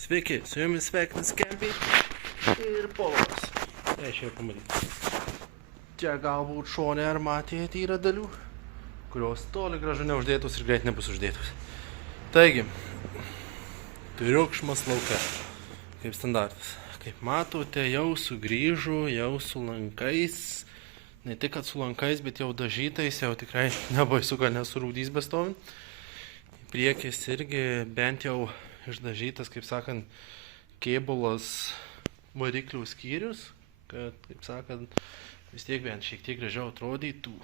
Sveiki, su jumis sveikinas Kempiai ir Polas. Tai šiaip pamatyti. Čia galbūt šone ar matėte yra dalių, kurios toli gražu neuždėtos ir greit nebus uždėtos. Taigi, triukšmas lauke, kaip standartas. Kaip matote, jau sugrįžo, jau su lankais. Ne tik, kad su lankais, bet jau dažytais, jau tikrai nebaisu, kad nesurūdys bestovint. Priekis irgi bent jau išdažytas, kaip sakant, kėbulas variklių skyrius, kad, kaip sakant, vis tiek bent šiek tiek gražiau atrodytų.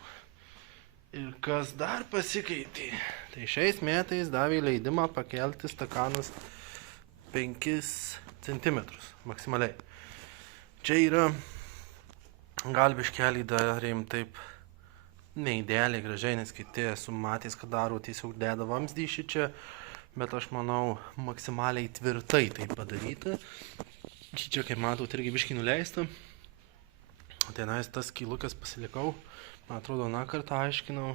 Ir kas dar pasikeitė? Tai šiais metais davė leidimą pakelti stakanas 5 cm maksimaliai. Čia yra galbiškelį darėm taip neidealiai gražiai, nes kiti esu matęs, kad daro tiesiog deda vamzdį šičia, bet aš manau maksimaliai tvirtai tai padaryta. Čia, kaip matot, irgi biškį nuleista. Tenais tas skylukas pasilikau, man atrodo, kartą aiškinau,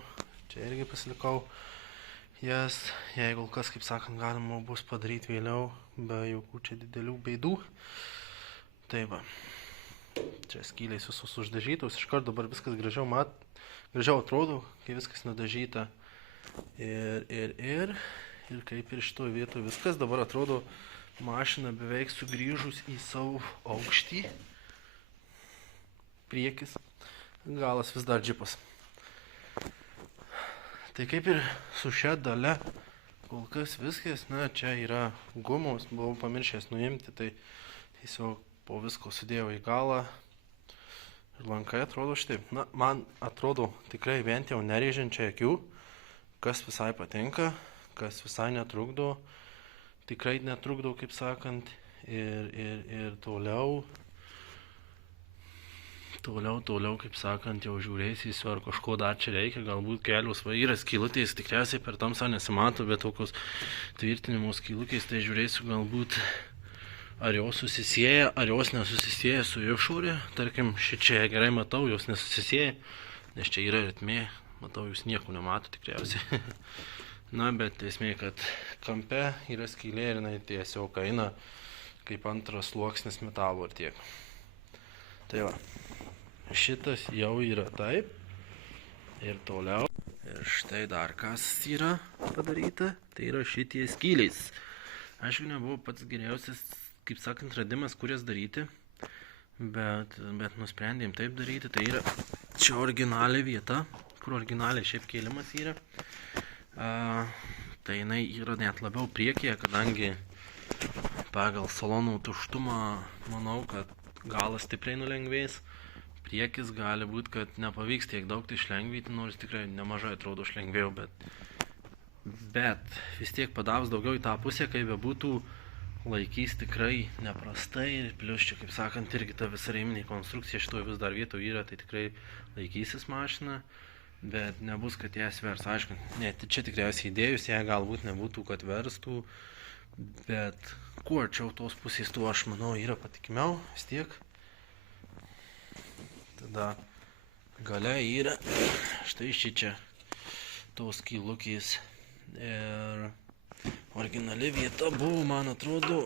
čia irgi pasilikau. Jas, jeigu kas, kaip sakant, galima bus padaryti vėliau, be jokių čia didelių bėdų. Tai va, čia skylės visus uždažytos, iškart dabar viskas gražiau atrodo, kai viskas nudažyta. Ir kaip ir šitoje vietoje viskas dabar atrodo mašina beveik sugrįžus į savo aukštį. Priekis, galas vis dar džipas. Tai kaip ir su šia dalia kol kas viskas, čia yra gumos, buvau pamiršęs nuimti, tai tiesiog po visko sudėjau į galą. Ir lankai atrodo šitaip. Man atrodo tikrai bent jau nerėžiančia akių, kas visai patinka, kas visai netrukdo, tikrai netrukdo, kaip sakant, ir toliau, kaip sakant, jau žiūrėsiu, ar kažko dar čia reikia, galbūt kelios yra skylutės, tikriausiai per tamsą nesimato, bet tokios tvirtinimo skylukės, tai žiūrėsiu galbūt, ar jos susisieja, ar jos nesusisieja su išorė, tarkim, šičia gerai matau, jos nesusisieja, nes čia yra ritmė, matau, jūs nieko nemato tikriausiai. Bet esmė, kad kampe yra skylė ir jinai tiesiog eina kaip antras sluoksnis metalo ir tiek. Tai va, šitas jau yra taip ir toliau. Ir štai dar kas yra padaryta, tai yra šitie skylės. Aišku, nebuvo pats geriausias, kaip sakant, radimas, kurias daryti, bet nusprendėm taip daryti. Tai yra čia originali vieta, kur originaliai šiaip kėlimas yra. Tai jinai yra net labiau priekyje, kadangi pagal salonų tuštumą manau, kad galas stipriai nulengvės. Priekis gali būti, kad nepavyks tiek daug tai išlengvyti, nors tikrai nemažai atrodo išlengvėjau, bet vis tiek padavus daugiau į tą pusę, kaip bebūtų, laikys tikrai neprastai. Ir plius čia, kaip sakant, irgi ta visa rėminė konstrukcija šitoje vis dar vietoje yra, tai tikrai laikysis mašina. Bet nebus, kad ją svers, aišku, čia tikriausiai įdėjus, ją galbūt nebūtų, kad verstų, bet kuo arčiau tos pusės, tuo aš manau yra patikimiau, vis tiek. Tada gale yra štai šičia tos skylukės ir originali vieta buvo, man atrodo,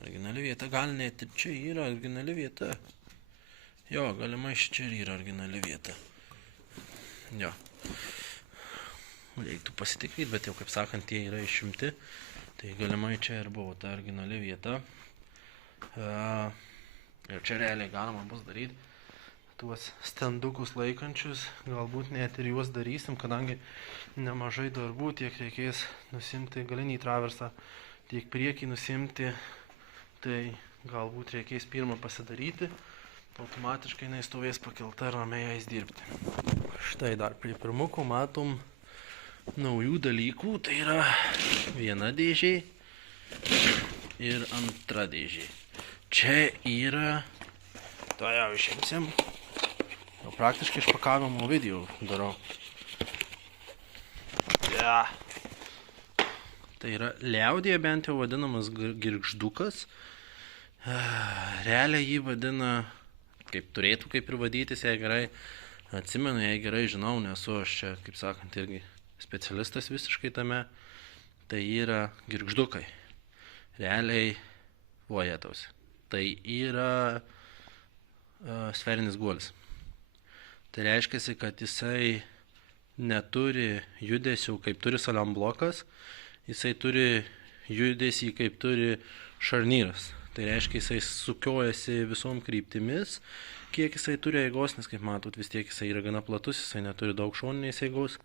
originali vieta, gal net ir čia yra originali vieta. Jo, galimai čia ir yra originali vieta. Jo. Reiktų pasitikryti, bet jau, kaip sakant, tie yra išimti. Tai galimai čia ir buvo ta originali vieta. Ir čia realiai galima bus daryti tuos stendukus laikančius. Galbūt net ir juos darysim, kadangi nemažai darbų, tiek reikės nusimti galinį traversą, tiek priekį nusimti. Tai galbūt reikės pirmą pasidaryti. Automatiškai jinai stovės pakelta ir ramiai jais dirbti. Štai dar prie pirmukų matom naujų dalykų. Tai yra viena dėžė ir antra dėžė. Čia yra, to jau išimsim, jau praktiškai išpakavimo video darau. Tai yra liaudyje bent jau vadinamas girgždukas. Realiai jį vadina, kaip turėtų kaip ir vadytis, jei gerai atsimenu, jei gerai žinau, nesu aš čia, kaip sakant, irgi specialistas visiškai tame, tai yra girgždukai. realiai vojetaus. Tai yra sferinis guolis. Tai reiškia, kad jisai neturi judesių, kaip turi saliamblokas, jisai turi judesį, kaip turi šarnyras. Tai reiškia, jisai sukiojasi visom kryptimis, kiek jisai turi eigos, nes kaip matot, vis tiek jisai yra gana platus, jisai neturi daug šoninės eigos,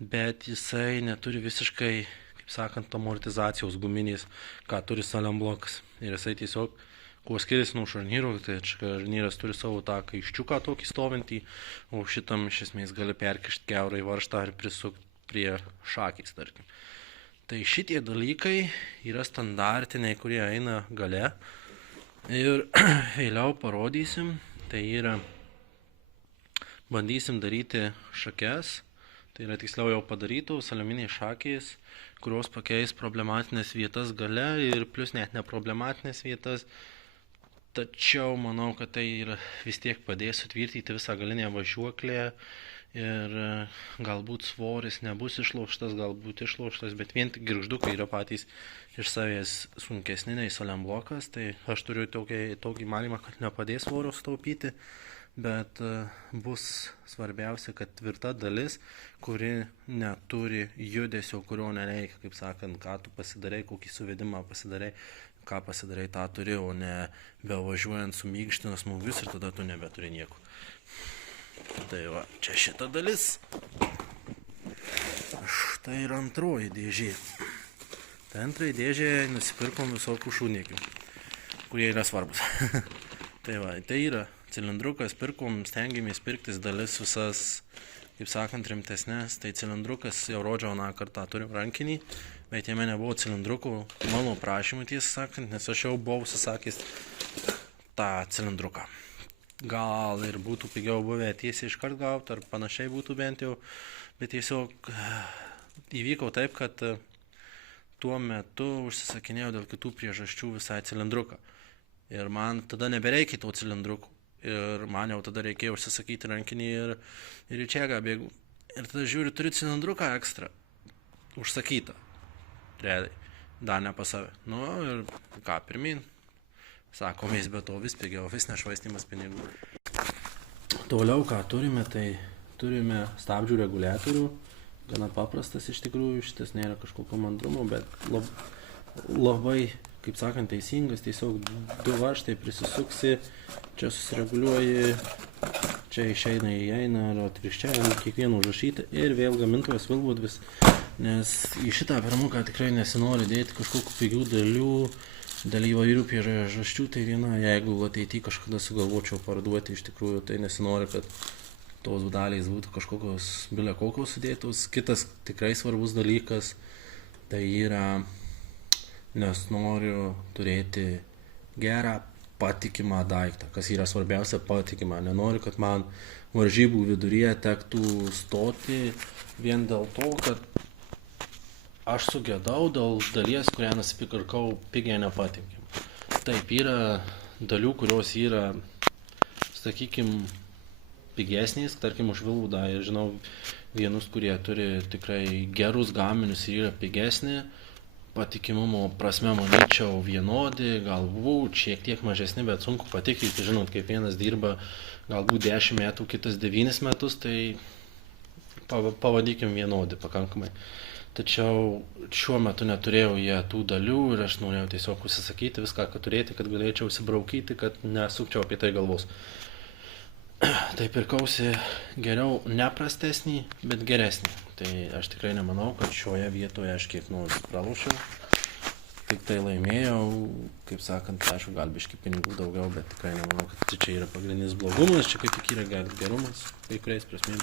bet jisai neturi visiškai, kaip sakant, amortizacijos guminės, ką turi saliamblokas. Ir jisai tiesiog, kuo skiriasi nuo šarnyro, tai šarnyras turi savo tą kaiščiuką tokį stovintį, o šitam iš esmės gali perkišti kiaurą į varžtą ir prisukti prie šakės, tarkim. Tai šitie dalykai yra standartiniai, kurie eina gale. Ir vėliau parodysim, tai yra, bandysim daryti šakes, tai yra tiksliau jau padarytos aliuminiai šakės, kurios pakeis problematinės vietas gale ir plus net neproblematinės vietas. Tačiau manau, kad tai vis tiek padės sutvirtinti visą galinę važiuoklę ir galbūt svoris nebus išlaužtas, galbūt išlaužtas, bet vien tik girgždukai yra patys iš savęs sunkesni nei saliamblokas, tai aš turiu tokį manymą, kad nepadės svorio sutaupyti, bet bus svarbiausia, kad tvirta dalis, kuri neturi judesio, kurio nereikia, kaip sakant, ką tu pasidarai, kokį suvedimą pasidarai, ką pasidarai, tą turi, o ne bevažiuojant sumykština smūgius ir tada tu nebeturi nieko. Tai va, čia šita dalis. Štai yra antroji dėžė. Tai antrai dėžė nusipirkom visokių šūnikių, kurie yra svarbus. Tai va, tai yra cilindrukas, pirkom, stengiamės pirktis dalis visas, kaip sakant, rimtesnės. Tai cilindrukas, jau rodžiau aną kartą, turim rankinį, bet jame nebuvo cilindrukų mano prašymų, tiesą sakant, nes aš jau buvau užsisakęs tą cilindruką. Gal ir būtų pigiau buvę tiesiai iškart gauti, ar panašiai būtų bent jau, bet tiesiog įvyko taip, kad tuo metu užsisakinėjau dėl kitų priežasčių visai cilindruką. Ir man tada nebereikia to cilindrukų. Ir man jau tada reikėjo užsisakyti rankinį ir į Čegą bėgu. Ir tada žiūriu, turiu cilindruką ekstra užsakytą. Realiai, dar ne pas save. Nu ir ką, pirmin. Sako, vis be to, vis pigiau, vis nešvaistymas pinigų. Toliau, ką turime, tai turime stabdžių reguliatorių. Gana paprastas iš tikrųjų, šitas nėra kažkokio mandrumo, bet labai, kaip sakant, teisingas. Tiesiog du varžtai prisisuksi, čia susireguliuoji, čia išeina įeina, ar atvirkščiai, kiekvieną užrašyti ir vėl gamintojas Vilbudvis. Nes į šitą pirmuką tikrai nesinori dėti kažkokių pigių dalių, dėl įvairių priežasčių, tai viena, jeigu ateityje kažkada sugalvočiau parduoti, iš tikrųjų, tai nesinori, kad tos dalys būtų kažkokios bile kokios sudėtos. Kitas tikrai svarbus dalykas, tai yra, nes noriu turėti gerą, patikimą daiktą, kas yra svarbiausia patikimą. Nenoriu, kad man varžybų viduryje tektų stoti vien dėl to, kad aš sugedau dėl dalies, kurią nusipirkau pigiai nepatikimą. Taip, yra dalių, kurios yra, sakykime, pigesnės, tarkim, už Vilbudą. Ir žinau vienus, kurie turi tikrai gerus gaminius ir yra pigesni. Patikimumo prasme, manyčiau, vienodi, galbūt šiek tiek mažesni, bet sunku patikrinti. Žinot, kaip vienas dirba galbūt 10 metų, kitas 9 metus, tai pavadikim vienodi pakankamai. Tačiau šiuo metu neturėjau jie tų dalių ir aš norėjau tiesiog užsisakyti viską, ką turėti, kad galėčiau įsibraukyti, kad nesukčiau apie tai galvos. Tai pirkausi geriau neprastesnį, bet geresnį. Tai aš tikrai nemanau, kad šioje vietoje aš kiek nors pralošiau. Tik tai laimėjau, kaip sakant, aišku, gal biškį pinigų daugiau, bet tikrai nemanau, kad čia yra pagrindinis blogumas, čia kaip tik yra gerumas, kai kuriais prasmėm.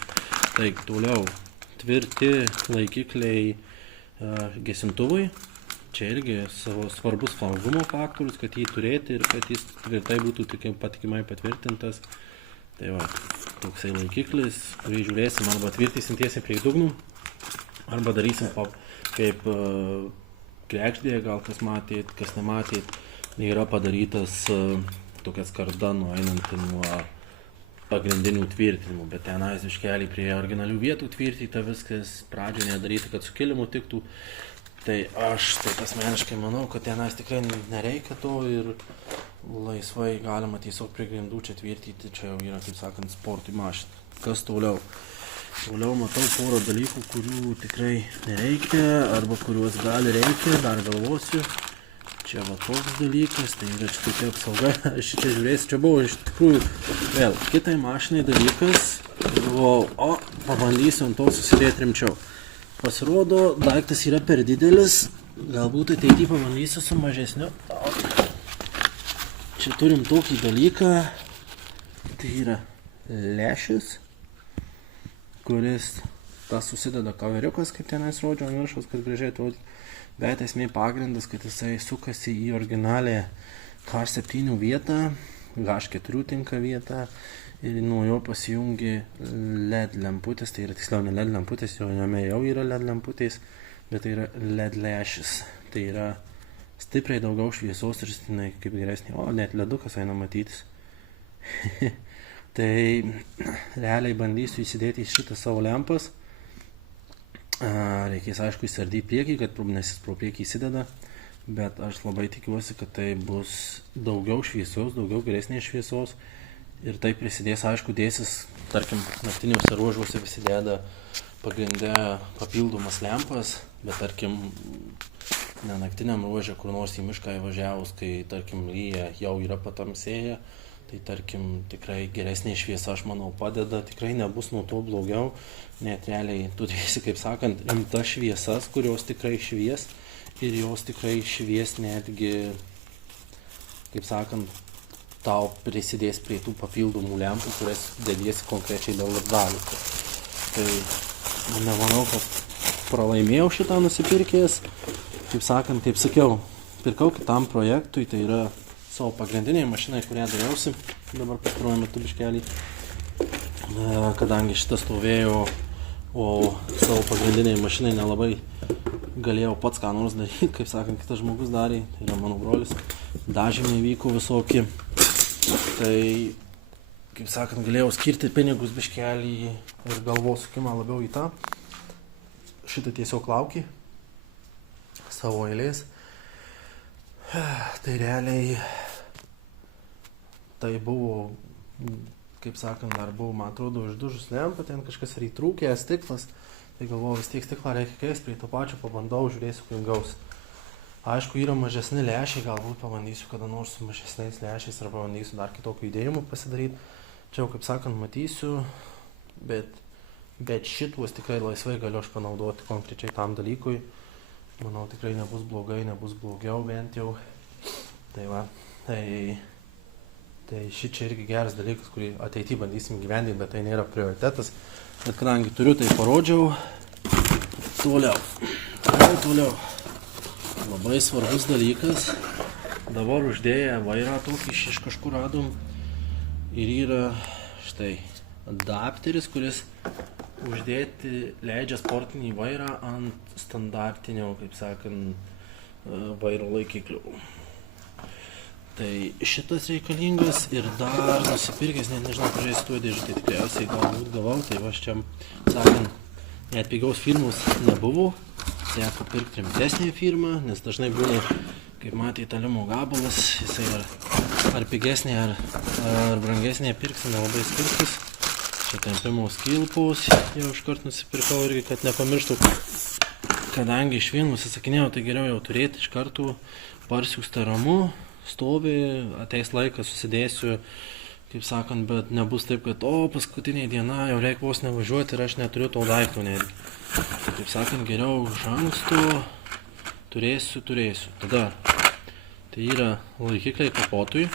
Tai toliau. Tvirti laikikliai gesintuvui. Čia irgi savo svarbus saugumo faktorius, kad jį turėti ir kad jis tvirtai būtų patikimai patvirtintas. Tai va, toksai laikiklis, kurį žiūrėsim arba tvirtysim tiesiai prie dugnų, arba darysim kaip krekždėje, gal kas matėt, kas nematėt, yra padarytas tokia skarda nueinanti nuo pagrindinių tvirtinimų, bet tenais iškeliai prie originalių vietų tvirtyta viskas, pradžioje nedaryti, kad su kilimu tiktų. Tai aš taip asmeniškai manau, kad tenais tikrai nereikia to ir laisvai galima tiesiog prie grindų čia tvirtyti, čia jau yra, kaip sakant, sportui mašina. Kas toliau? Toliau matau porą dalykų, kurių tikrai nereikia, arba kuriuos gali reikia, dar galvosiu. Čia va toks dalykas, tai yra čia tokia apsauga, aš čia žiūrėsiu, čia buvo iš tikrųjų vėl kitai mašinai dalykas, galvojau, pabandysiu ant to susidėti rimčiau. Pasirodo, daiktas yra per didelis, galbūt ateityje pabandysiu su mažesniu. Čia turim tokį dalyką, tai yra lęšis, kuris tas susideda kaveriukas, kaip tenais rodžio ant viršaus, kad gražiai atrodo. Bet esmė pagrindas, kad jisai sukasi į originalę H7 vietą, H4 tinka vietą ir nuo jo pasijungi LED lemputės, tai yra tiksliau ne LED lemputės, jame jau yra LED lemputės, bet tai yra LED lęšis. Tai yra stipriai daugiau šviesos ir jinai kaip geresnė, net ledukas eina matytis. Tai realiai bandysiu įsidėti į šitą savo lempas. Reikės aišku įsardyti priekį, nes jis pro priekį įsideda, bet aš labai tikiuosi, kad tai bus daugiau šviesos, daugiau geresnės šviesos ir tai prisidės, aišku, dėsis, tarkim, naktiniuose ruožuose visi deda pagrinde papildomas lempas, bet tarkim, ne naktiniam ruože, kur nors į mišką įvažiavus, kai tarkim lyja jau yra patamsėję, tai tarkim tikrai geresnė šviesa, aš manau, padeda, tikrai nebus nuo to blogiau, net realiai turėsi, kaip sakant, rimtas šviesas, kurios tikrai švies ir jos tikrai švies netgi, kaip sakant, tau prisidės prie tų papildomų lempų, kurias dediesi konkrečiai dėl latgalių. Tai nemanau, kad pralaimėjau šitą nusipirkęs, kaip sakant, kaip sakiau, pirkau kitam projektui, tai yra savo pagrindiniai mašinai, kurią dariausi dabar pastaruoju metu biškelį, kadangi šitas stovėjo, o savo pagrindiniai mašinai nelabai galėjau pats ką nors daryti, kaip sakant, kitas žmogus darė, tai yra mano brolis, dažymai vyko visokie, tai, kaip sakant, galėjau skirti pinigus biškelį ir galvos sukimą labiau į tą, šitą tiesiog laukį savo eilės. Tai realiai tai buvo, kaip sakant, dar buvo, man atrodo, išdužus lempa, ten kažkas ir įtrūkęs stiklas, tai galvoju, vis tiek stiklą reikia keisti, prie to pačio pabandau, žiūrėsiu, kaip gaus. Aišku, yra mažesni lęšiai, galbūt pabandysiu kada nors su mažesniais lęšiais arba pabandysiu dar kitokių idėjimų pasidaryti. Čia jau, kaip sakant, matysiu, bet šituos tikrai laisvai galiu aš panaudoti konkrečiai tam dalykui. Manau, tikrai nebus blogai, nebus blogiau bent jau. Tai va, tai šičia irgi geras dalykas, kurį ateityje bandysim gyvendinti, bet tai nėra prioritetas. Bet kadangi turiu, tai parodžiau. Toliau. Labai svarbus dalykas. Dabar uždėję vairą tokį iš kažkur radom. Ir yra štai adapteris, kuris uždėti leidžia sportinį vairą ant standartinio, kaip sakant, vairo laikiklių. Tai šitas reikalingas ir dar nusipirkęs, net nežinau, pažiūrėsiu tuo dėžutė, tikriausiai galbūt gavau, tai va aš čia, sakant, net pigaus firmos nebuvo, teko pirkti rimtesnę firmą, nes dažnai būna, kaip matė, talimo gabalas, jisai ar pigesnė, ar brangesnė pirksi, nelabai skirtis. Čia tempimos kilpos, jau iškart nusipirkau irgi, kad nepamirštų, kadangi iš vien nusisakinėjau, tai geriau jau turėti iš karto parsiųstą ramu, stovi, ateis laikas, susidėsiu, kaip sakant, bet nebus taip, kad paskutinė diena jau reikia vos nevažiuoti ir aš neturiu to daikto netgi. Kaip sakant, geriau iš anksto turėsiu. Tada tai yra laikikliai kapotui.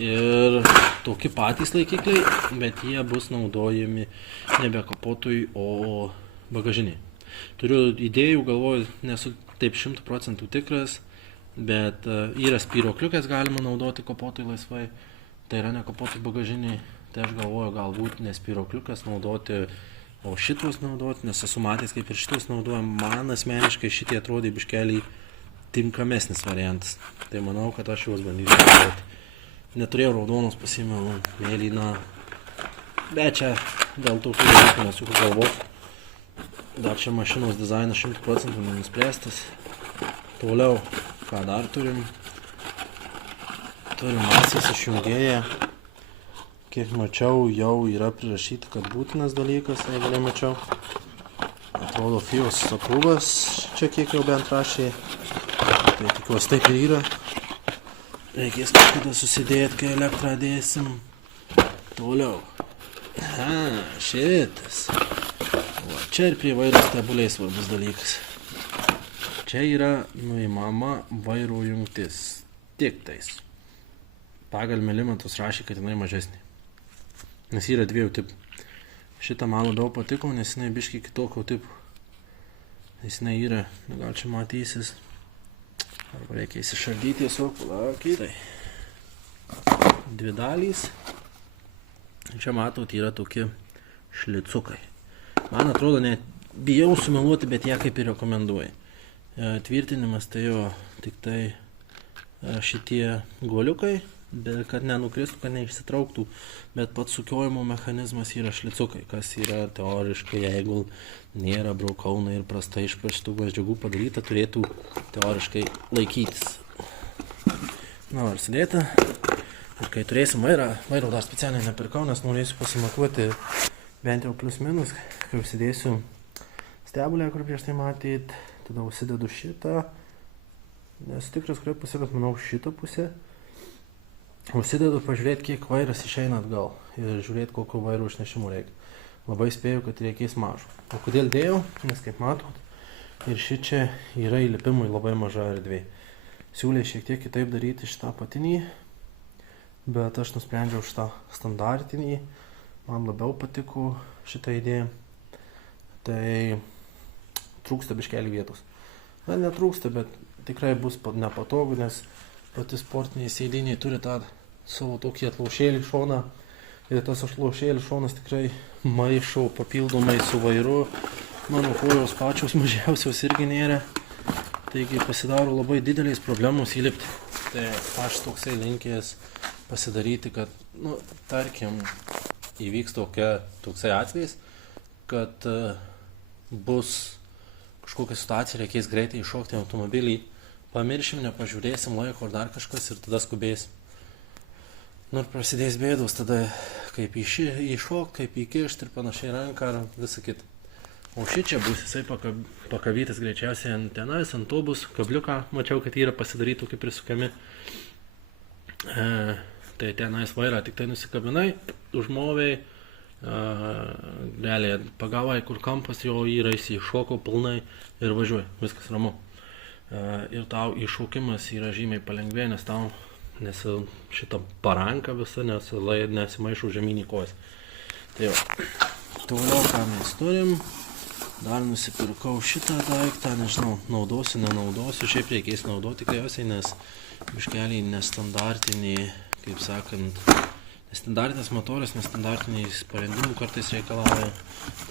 Ir tokie patys laikikliai, bet jie bus naudojami nebe kapotui, o bagažiniai. Turiu idėjų, galvoju, nesu taip 100% tikras, bet yra spyruokliukės galima naudoti kapotui laisvai, tai yra ne kapotui bagažiniai, tai aš galvoju galbūt ne spyruokliukės naudoti, o šitos naudoti, nes esu matęs kaip ir šitos naudoja, man asmeniškai šitie atrodė biškelį tinkamesnis variantas, tai manau, kad aš juos bandysiu naudoti. Neturėjau raudonos, pasiėmiau mėlyną, bet čia dėl tokių dalykų nesuku galvos. Dar čia mašinos dizainas 100% nenuspręstas. Toliau, ką dar turim? Turim masės išjungėją. Kiek mačiau, jau yra prirašyta, kad būtinas dalykas, jeigu nemačiau. Atrodo, FIOS aprūvas, čia kiek jau bent rašė. Tai tikiuosi taip ir yra. Reikės kažkada susidėti, kai elektrą dėsim. Toliau. Šitas. Va, čia ir prie vairo stebuliai svarbus dalykas. Čia yra nuimama vairo jungtis. Tik tais. Pagal milimetrus rašė, kad jinai mažesnė. Nes yra dviejų tipų. Šitą man labiau patiko, nes jinai biškai kitokio tipų. Nes jinai yra, gal čia matysis. Arba reikia įsišaldyti tiesiog, palaukite. Dvi dalys. Čia matot, yra tokie šlicukai. Man atrodo, net bijau sumeluoti, bet ją kaip ir rekomenduoju. Tvirtinimas tai jo tik tai šitie guoliukai, bet kad nenukristų, kad neišsitrauktų, bet pats sukiojimo mechanizmas yra šlicukai, kas yra teoriškai, jeigu nėra braukauna ir prastai iš šitų važiagų padaryta, turėtų teoriškai laikytis. Na, ar sudėta. Ir kai turėsim vairo dar specialiai nepirkau, nes norėsiu pasimatuoti bent jau plius minus, kai užsidėsiu stebulę, kur prieš tai matyt, tada užsidedu šitą, nes tikras, kurią pusę, bet manau šitą pusę. Užsidedu pažiūrėti, kiek vairas išeina atgal ir žiūrėti, kokio vairo išnešimų reikia. Labai spėju, kad reikės mažo. O kodėl dėjau? Nes kaip matot, ir šičia yra įlipimui labai maža erdvė. Siūlė šiek tiek kitaip daryti šitą apatinį, bet aš nusprendžiau šitą standartinį. Man labiau patiko šitą idėją. Tai trūksta biškelį vietos. Na, netrūksta, bet tikrai bus nepatogu, nes pati sportiniai sėdiniai turi tą savo tokį atlaušėlį šoną. Ir tas atlaušėlis šonas tikrai maišo papildomai su vairu. Mano kojos pačios mažiausios irgi nėra. Taigi pasidaro labai didelės problemos įlipti. Tai aš toksai linkęs pasidaryti, kad, tarkim, įvyks toksai atvejis, kad bus kažkokia situacija, reikės greitai iššokti automobilį, pamiršim, nepažiūrėsim laiko ar dar kažkas ir tada skubėsim. Ir prasidės bėdos tada, kaip iššokti, kaip įkišti ir panašiai ranką ar visą kitą. O šičia bus jisai pakavytas greičiausiai ant tenais, ant to bus kabliuką, mačiau, kad yra pasidarytų kaip prisukami. Tai tenais vairą tik tai nusikabinai, užmovei, realiai pagavai, kur kampas jo yra, jis iššoko pilnai ir važiuoja, viskas ramu. Ir tau iššokimas yra žymiai palengvė, nes šitą paranką visą nesimaišau žemyn į kojas. Tai jo, toliau ką mes turim. Dar nusipirkau šitą daiktą, nežinau, naudosiu, nenaudosiu, šiaip reikės naudoti tikriausiai, nes biškeliai nestandartiniai, kaip sakant, nestandartinis motoras, nestandartiniai parendimų kartais reikalauja.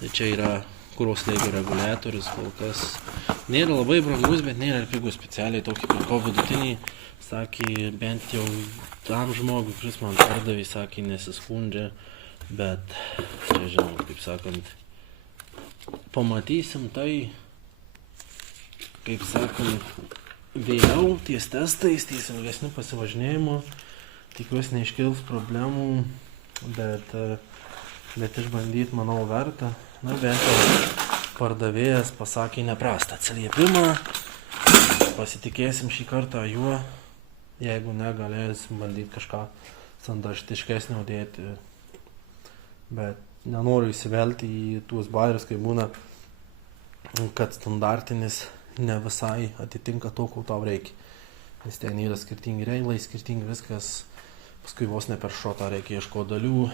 Tai čia yra kuros slėgio reguliatorius, kol kas nėra labai brangus, bet nėra ir pigus, specialiai tokį pirkau vidutinį, sakė, bent jau tam žmogui, kuris man pardavė, sakė, nesiskundžia, bet čia žinau, kaip sakant, pamatysim tai, kaip sakant, vėliau ties testais, ties ilgesnių pasivažinėjimų. Tikiuosi neiškils problemų, bet išbandyti, manau, verta. Na, bent jau pardavėjas pasakė neprastą atsiliepimą. Pasitikėsim šį kartą juo, jeigu negalėsim bandyti kažką standartiškesnio dėti. Bet nenoriu įsivelti į tuos bairius, kai būna, kad standartinis ne visai atitinka to, ko tau reikia. Nes ten yra skirtingi reilai, skirtingi viskas, paskui vos ne per šotą reikia ieško dalių,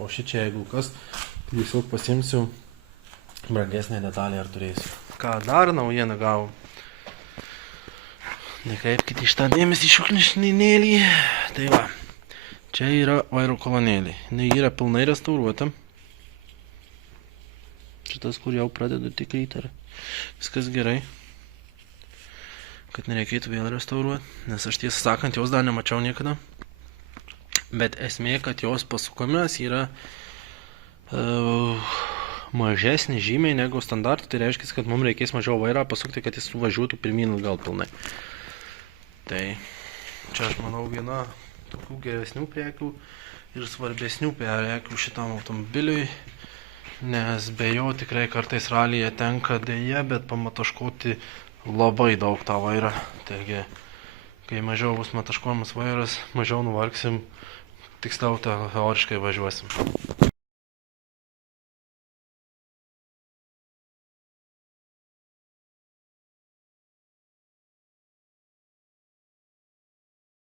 o šičia, jeigu kas, tiesiog pasimsiu brangesnę detalę ar turėsiu. Ką dar naujieną gavau? Nekreipkite iš tą dėmesį šiukšlinėlį. Tai va, čia yra vairo kolonėlė. Jinai yra pilnai restauruota. Šitas, kur jau pradedu tik įtarą. Viskas gerai. Kad nereikėtų vėl restauruoti, nes aš tiesą sakant, jos dar nemačiau niekada. Bet esmė, kad jos pasukomis yra mažesnį žymiai negu standartų, tai reiškia, kad mums reikės mažiau vairą pasukti, kad jis suvažiuotų pirmin gal pilnai. Tai čia aš manau viena tokių geresnių prekių ir svarbesnių prekių šitam automobiliui, nes be jo tikrai kartais ralyje tenka dėja, bet pamataškoti labai daug tą vairą. Taigi, kai mažiau bus mataškojamas vairas, mažiau nuvargsim, tiksliau teoriškai važiuosim.